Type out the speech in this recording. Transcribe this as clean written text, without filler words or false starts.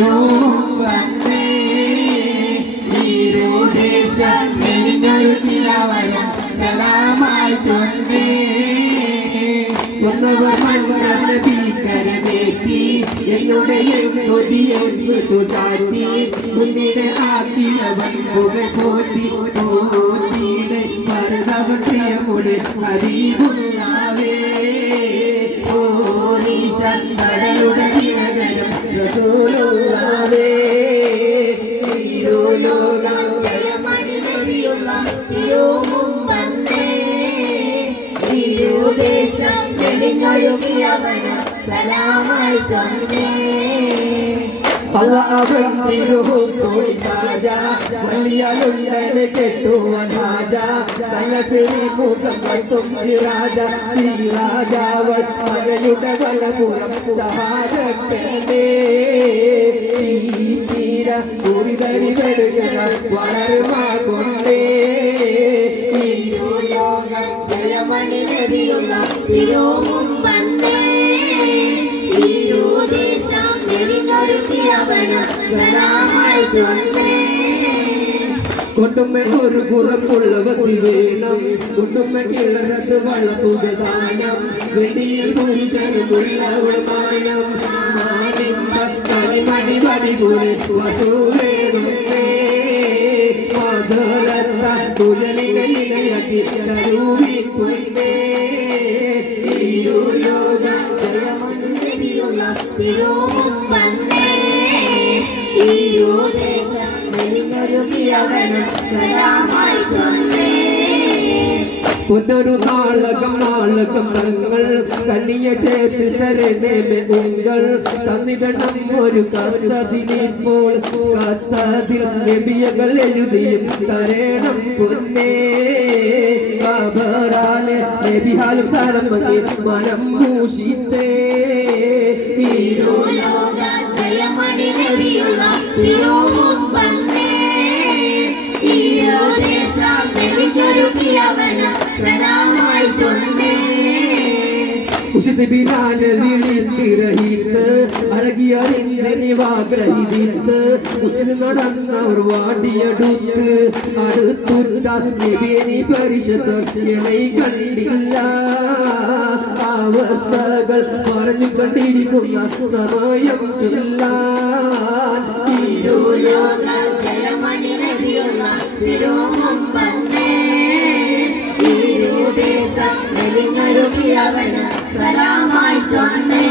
തിരുവും വന്നേ ദേശം മെലിഞ്ഞൊരുക്കിയവനും സലാമായി ചൊന്നേ ചൊന്നവർ മന്ദർന്ന ഭീകരമേറ്റി എന്നുടേ കൊതിയെന്ന് ചുതാറ്റി മുന്നിടെ ആക്കിയവൻ പുകൾ പോറ്റി പോറ്റിയുടെ സർവവൻ പ്രിയമുടെ ഹരീബുല്ലാവേ ഓരീശൻ കടലുടെ നഗരം റസൂലുള്ളാവേ തിരുലോകം ജയമണി നബിയുള്ള തിരുവും വന്നേ തിരുദേശം തെളിഞ്ഞൊഴുകിയവന് സലാമായി ചൊന്നേ അവൻ തിരുഹൂത്തോളി താജ വലിയലുണ്ടനെ കെട്ടുവൻ രാജ നല്ല സിരിമുഖം കത്തും സിരാജ സിരാജാവൾ മഴയുടെ വലപുറം ചഹാരപ്പേണ്ടേ തീര കുറിതരി വെടുകണ വളരുമാ കൊണ്ടേ തിരുലോകം ജയമണി നബിയുള്ള തിരുവും വന്നേ തിരുദേശം കൊണ്ടുമ്മ ഒരു കുറപ്പുള്ള ഭക്തി വേണം കൊണ്ടുമ്മ കിളറത് വളപ്പുകദാനം വെടിയിൽ പുരുഷനുമുള്ള മാനം മണി മണി പോലെ വസൂരേണേ മാധവരത്ത തുഴലിനയിലയാക്കി തരൂവി കൊണ്ടേ തിരുലോക ജയമണി നബിയുള്ള തിരുവും വന്നേ തിരുദേശം മെലിഞ്ഞൊരുകിയവനും സലാമായി ചൊന്നേ പൊന്നൊരു നാളകം തങ്ങൾ കന്നിയ ചേർത്ത് തരണമേ ഉങ്ങൾ തന്നിടണം ഒരു കത്തതിനിപ്പോൾ കത്തതിൽ നബിയകൾ എഴുതിയും തരണം പൊന്നേ കാബറാലെ നബിഹാലും തരം മനം മൂഷിത്തേ ജയമണി നബിയുള്ള തിരുവും വന്നേ തിരുദേശം മെലിഞ്ഞൊരുകിയവന് സലാമായി ചൊന്നേ ഉഷിത് ബിലാൽ വിളിത്തിരഹിത്ത് അഴകിയറിഞ്ഞാഗ്രഹിത്ത് ഉഷിത് നടന്നവർ വാടിയെടുത്ത് അടുത്തുത്ത നബിയെ പരിശുദ്ധ കണ്ടില്ല അവസ്ഥകൾ പറഞ്ഞു കണ്ടിരിക്കുന്ന സമയം ചൊല്ലാൻ തിരുലോകം ജയമണി നബിയുള്ള തിരുവും വന്നേ തിരുദേശം മെലിഞ്ഞൊരുകിയവന് സലാമായി ചൊന്നേ